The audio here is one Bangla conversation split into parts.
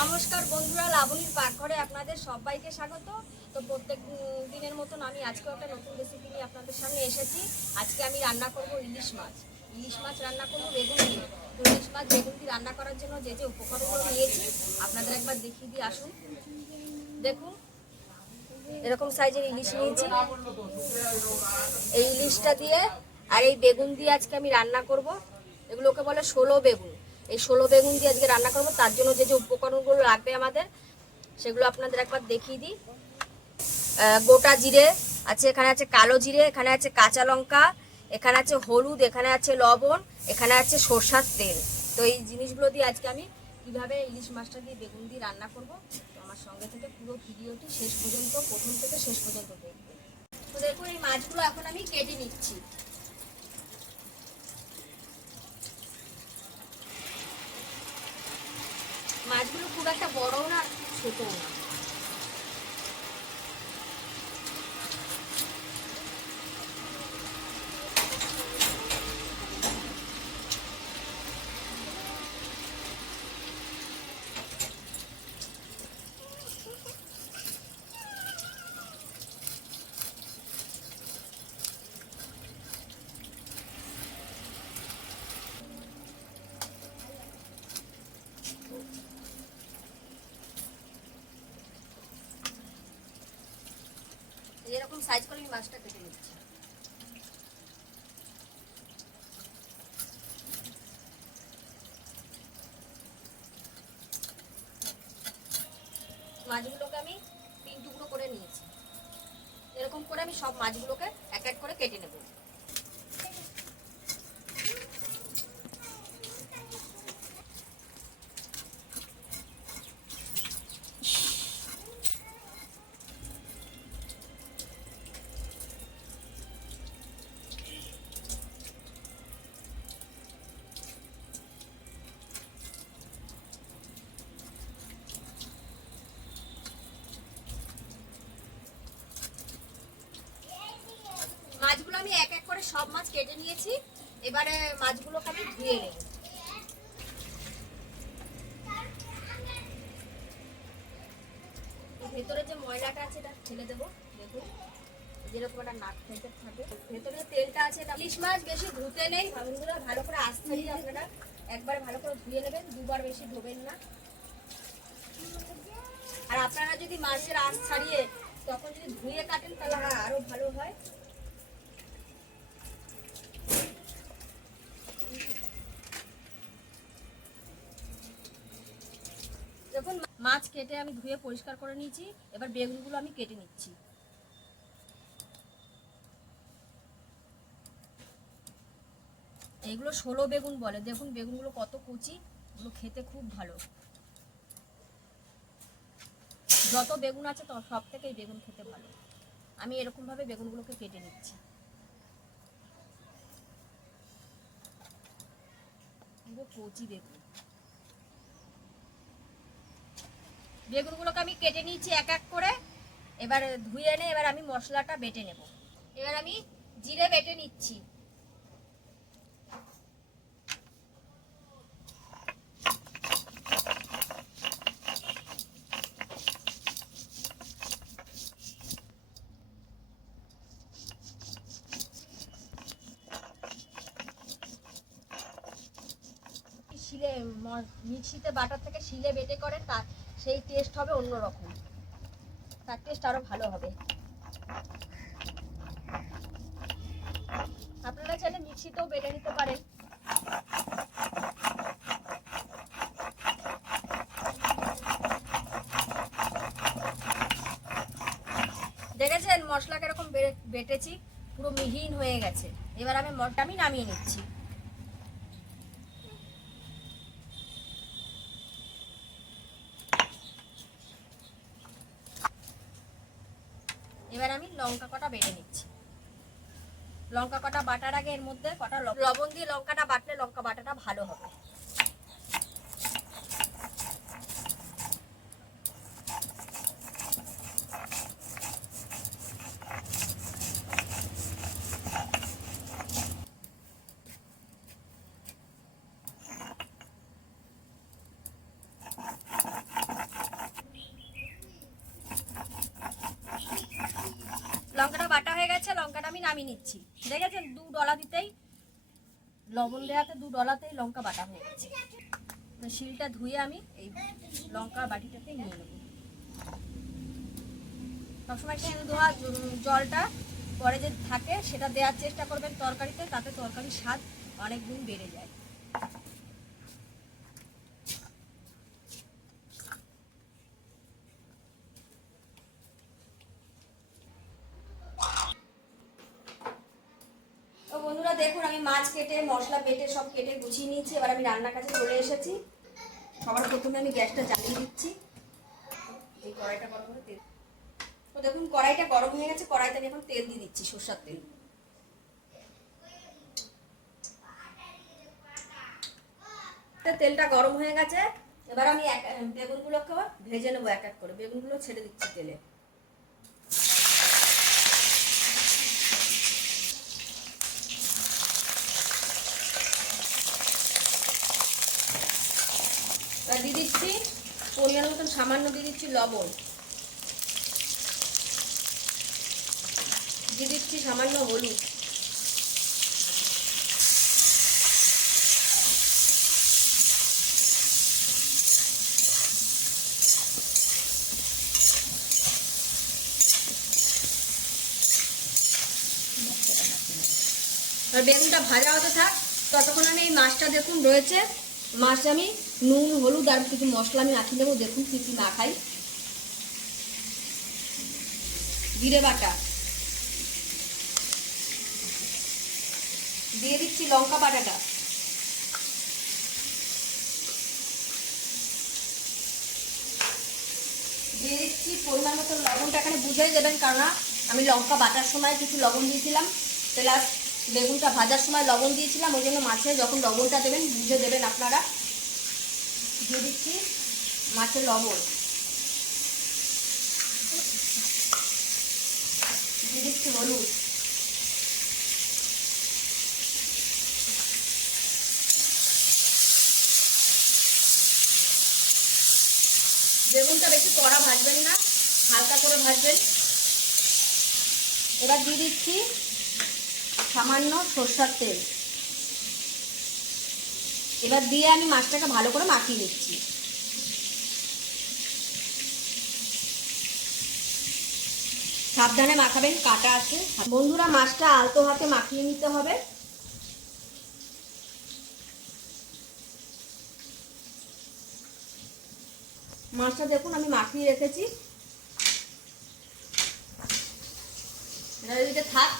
নমস্কার বন্ধুরা, লাবণীর পাকঘরে আপনাদের সবাইকে স্বাগত। তো প্রত্যেক দিনের মতন আমি আজকেও একটা নতুন রেসিপি নিয়ে আপনাদের সামনে এসেছি। আজকে আমি রান্না করব ইলিশ মাছ। ইলিশ মাছ রান্না করব বেগুন দিয়ে। তো ইলিশ মাছ বেগুন দিয়ে রান্না করার জন্য যে যে উপকরণগুলো নিয়েছি আপনাদের একবার দেখিয়ে দিয়ে আসুন। দেখুন, এরকম সাইজের ইলিশ নিয়েছি। এই ইলিশটা দিয়ে আর এই বেগুন দিয়ে আজকে আমি রান্না করব। এগুলোকে বলে ষোলো বেগুন। এই ষোলো বেগুন দিয়ে আজকে রান্না করব। তার জন্য যে যে উপকরণগুলো লাগবে আমাদের সেগুলো আপনাদের একবার দেখিয়ে দিই। গোটা জিরে আছে, এখানে আছে কালো জিরে, এখানে আছে কাঁচা লঙ্কা, এখানে আছে হলুদ, এখানে আছে লবণ, এখানে আছে সরষার তেল। তো এই জিনিসগুলো দিয়ে আজকে আমি কীভাবে ইলিশ মাছটা দিয়ে বেগুন দিয়ে রান্না করব, তো আমার সঙ্গে থেকে পুরো ভিডিওটি শেষ পর্যন্ত, প্রথম থেকে শেষ পর্যন্ত দেখবে। তো দেখুন, এই মাছগুলো এখন আমি কেটে নিচ্ছি। মাছগুলো খুব একটা বড়ও না ছোটও না। এরকম সাইজ করে আমি মাছটা কেটে নিচ্ছি। মাছগুলোকে আমি 3 টুকরো করে নিয়েছি। এরকম করে আমি সব মাছগুলোকে এক এক করে কেটে নেব। মাছগুলো আমি এক এক করে সব মাছ কেটে নিয়েছি। এবারে মাছগুলোকে আমি ধুয়ে নেব। ভেতরে যে ময়লাটা আছে এটা ফেলে দেবো। দেখুন, যেরকম একটা নাক ফেলতে থাকে, ভেতরে তেলটা আছে। ইলিশ মাছ বেশি ধুতে নেই বন্ধুরা, ভালো করে আস্তে দিয়ে আপনারা একবারে ভালো করে ধুয়ে নেবেন, দুবার বেশি ধোবেন না। আর আপনারা যদি মাছের আঁশ ছাড়িয়ে তখন যদি ধুয়ে কাটেন তাহলে আরো ভালো হয়। দেখুন, মাছ কেটে আমি ধুয়ে পরিষ্কার করে নিয়েছি। এবার বেগুনগুলো আমি কেটে নিচ্ছি। এগুলো ষোলো বেগুন বলে। দেখুন বেগুনগুলো কত কুচি, এগুলো খেতে খুব ভালো। যত বেগুন আছে তো সব থেকেই বেগুন খেতে ভালো। আমি এরকম ভাবে বেগুনগুলোকে কেটে নিচ্ছি। কচি বেগুন, বেগুনগুলোকে আমি কেটে নিয়েছি এক এক করে। এবার ধুয়ে এনে এবার আমি মশলাটা বেটে নেব। এবার আমি জিরে বেটে নিচ্ছি। শিলে মিক্সিতে বাটার থেকে শিলে বেটে করেন, তার সেই টেস্ট হবে অন্যরকম, তার টেস্ট আরো ভালো হবে। আপনারা চাইলে মিক্সিতেও বেটে নিতে পারেন। দেখেছেন মশলা কিরকম বেটেছি, পুরো মিহিন হয়ে গেছে। এবার আমি মশলা নামিয়ে নিচ্ছি। এবার আমি লঙ্কা কটা বেটে নিচ্ছি। লঙ্কা কটা বাটার আগে এর মধ্যে কটা লবণ দিয়ে লঙ্কাটা বাটলে লঙ্কা বাটাটা ভালো হবে। নামিয়ে নিচ্ছি। দেখেছেন 2 ডলা দিতেই, লবণ দেওয়াতে 2 ডলাতেই লঙ্কা বাটা হয়ে গেছে। শিলটা ধুয়ে আমি এই লঙ্কার বাটিটাতে নিয়ে নেব। সবসময় শিল ধোয়া জলটা পরে যে থাকে সেটা দেওয়ার চেষ্টা করবেন তরকারিতে, তাতে তরকারির স্বাদ অনেক গুণ বেড়ে যায়। তো বন্ধুরা দেখুন, আমি মাছ কেটে মশলা বেটে সব কেটে গুছিয়ে নিয়েছি। এবার আমি রান্নার কাছে চলে এসেছি। সবার প্রথমে আমি গ্যাসটা জ্বালিয়ে দিচ্ছি। এই কড়াইটা গরম করে তেল, তো দেখুন কড়াইটা গরম হয়ে গেছে। কড়াইতে আমি এখন তেল দিয়ে দিচ্ছি, সরষের তেল। তেলটা গরম হয়ে গেছে। এবার আমি বেগুনগুলোকে ভেজে নেবো এক এক করে। বেগুনগুলো ছেড়ে দিচ্ছি তেলে। এবার দিয়ে দিচ্ছি পরিমাণ মতন সামান্য দিয়ে দিচ্ছি লবণ, দিয়ে দিচ্ছি সামান্য হলুদ, আর বেগুনটা ভাজা হতে থাক। ততক্ষণ আমি এই মাছটা দেখুন রয়েছে, মাছটা আমি নুন হলুদ আর কিছু মশলা আমি মাখিয়ে দেবো। দেখুন কি কি না খাই। জিরে বাটা দিয়ে দিচ্ছি, লঙ্কা বাটাটা দিয়ে দিচ্ছি, পরিমাণ মতো লবণটা এখানে বুঝেই দেবেন, কারণ আমি লঙ্কা বাটার সময় কিছু লবণ দিয়েছিলাম, প্লাস বেগুনটা ভাজার সময় লবণ দিয়েছিলাম। ওই জন্য মাছে যখন লবণটা দেবেন বুঝে দেবেন আপনারা। দিয়ে দিচ্ছি মাছের লবণ, দিয়ে দিচ্ছি হলুদ, বেগুনটা বেশি কড়া ভাজবেন না, হালকা করে ভাজবেন। এবার দিয়ে দিচ্ছি সামান্য সরষের তেল। এবার দিয়ে আমি মাছটাকে ভালো করে মাখিয়ে নিচ্ছি। সাবধানে মাখাবেন, কাটা আছে বন্ধুরা। মাছটা আলতো হাতে মাখিয়ে নিতে হবে। মাছটা দেখুন আমি মাখিয়ে রেখেছি। এটা থাক,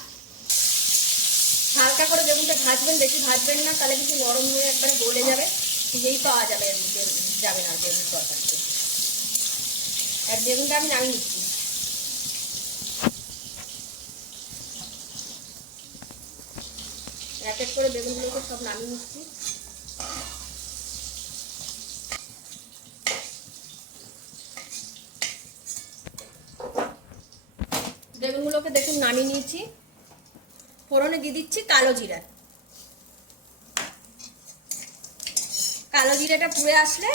হালকা করে বেগুনটা ভাজবেন, বেশি ভাজবেন না, তাহলে কিছু নরম হয়ে একবারে গলে যাবে, নিজেই পাওয়া যাবে যাবে না বেগুন তরকারিতে। আর বেগুনটা আমি নামিয়ে নিচ্ছি। এক এক করে বেগুনগুলোকে সব নামিয়ে নিচ্ছি। বেগুনগুলোকে দেখুন নামিয়ে নিয়েছি। ফোড়নে দিয়ে দিচ্ছি কালো জিরা। কালো জিরাটা পুড়ে আসলে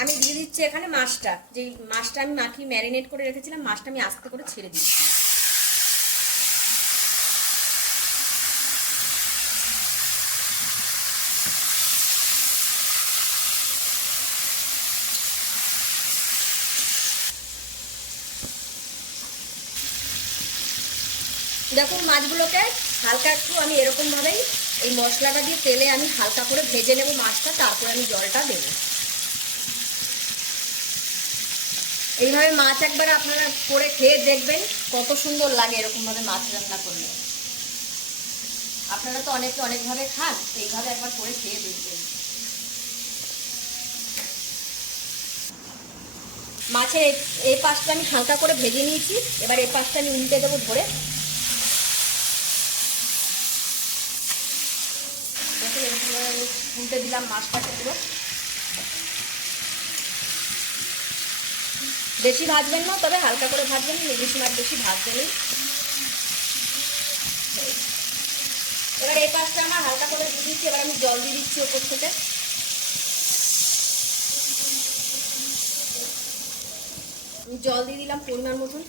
আমি দিয়ে দিচ্ছি এখানে মাছটা, যে মাছটা আমি মাখিয়ে ম্যারিনেট করে রেখেছিলাম, মাছটা আমি আস্তে করে ছেড়ে দিচ্ছি। দেখুন মাছগুলোকে হালকা একটু আমি এরকম ভাবেই এই মশলাটা দিয়ে তেলে আমি হালকা করে ভেজে নেব মাছটা, তারপরে আমি জলটা দেবো। এইভাবে মাছ একবার আপনারা করে খেয়ে দেখবেন কত সুন্দর লাগে এরকম ভাবে মাছ রান্না করলে। আপনারা তো অনেকে অনেকভাবে খান, এইভাবে একবার করে খেয়ে দেখবেন। মাছের এই পাশটা আমি হালকা করে ভেজে নিয়েছি। এবার এই পাশটা আমি উল্টে দেবো ধরে। উল্টে দিলাম মাছটাকে পুরো। বেশি ভাজবেন না, তবে হালকা করে ভাজবেন। ইলিশ মাছ বেশি ভাজবেন। এবার এই পাশটা আমার হালকা করে দিয়ে দিচ্ছি। এবার আমি জল দিয়ে দিচ্ছি ওপর থেকে। জল দিয়ে দিলাম পরিমাণ মতন।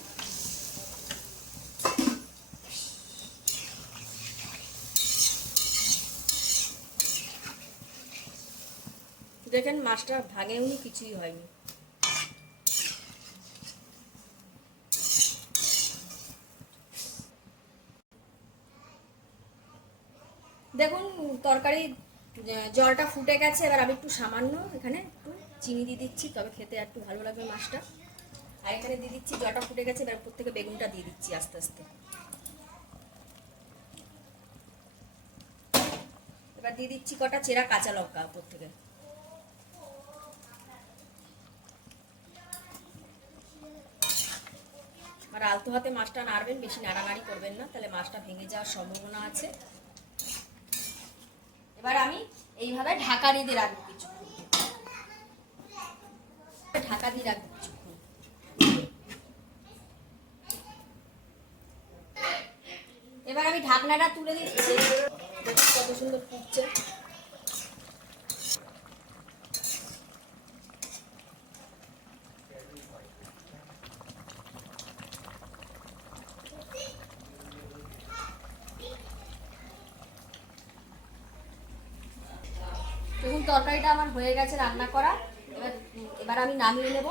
দেখেন মাছটা ভাঙেওনি, কিছুই হয়নি। দেখুন তরকারি জলটা ফুটে গেছে। এবার আমি একটু সামান্য এখানে একটু চিনি দিয়ে দিচ্ছি, তবে খেতে একটু ভালো লাগবে মাছটা। আর এখানে দিয়ে দিচ্ছি, জলটা ফুটে গেছে, এবার উপর থেকে বেগুনটা দিয়ে দিচ্ছি আস্তে আস্তে। এবার দিয়ে দিচ্ছি কটা চেরা কাঁচা লঙ্কা উপর থেকে। আর আলতো হাতে মাছটা নাড়বেন, বেশি নাড়ানাড়ি করবেন না, তাহলে মাছটা ভেঙে যাওয়ার সম্ভাবনা আছে। এবার আমি এইভাবে ঢাকা দিয়ে রাখবো কিছুক্ষণ, ঢাকা দিয়ে রাখবো কিছুক্ষণ। এবার আমি ঢাকনাটা তুলে দিচ্ছি, দেখুন কত সুন্দর ফুটছে। দেখুন তরকারিটা আমার হয়ে গেছে রান্না করা। এবার আমি নামিয়ে নেব,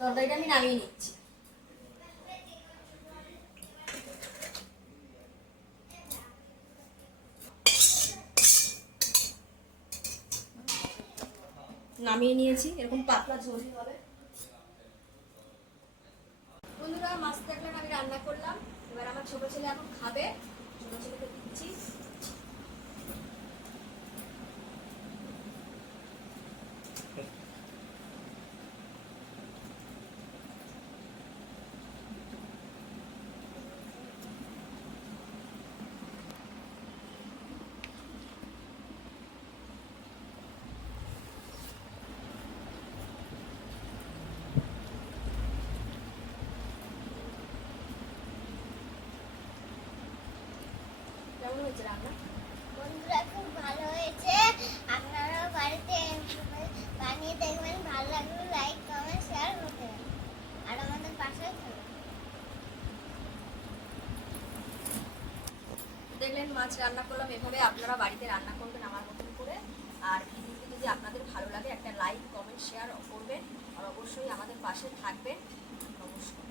তরকারিটা আমি নামিয়ে নিচ্ছি। নামিয়ে নিয়েছি, এরকম পাতলা ঝোলই হবে। বন্ধুরা মাছ দেখলেন আমি রান্না করলাম। এবার আমার ছোট ছেলে এখন খাবে, ছোট ছেলেকে দিচ্ছি। কেমন হয়েছে রান্না? বন্ধুরা খুব ভালো হয়েছে, আপনারাও বাড়িতে বানিয়ে দেখবেন। ভালো লাগলে লাইক কমেন্ট শেয়ার করতে হবে আর আমাদের পাশে থাকবেন। দেখলেন মাছ রান্না করলাম, এভাবে আপনারা বাড়িতে রান্না করবেন আমার মতন করে। আর ভিডিওটি যদি আপনাদের ভালো লাগে একটা লাইক কমেন্ট শেয়ার করবেন, আর অবশ্যই আমাদের পাশে থাকবেন। নমস্কার।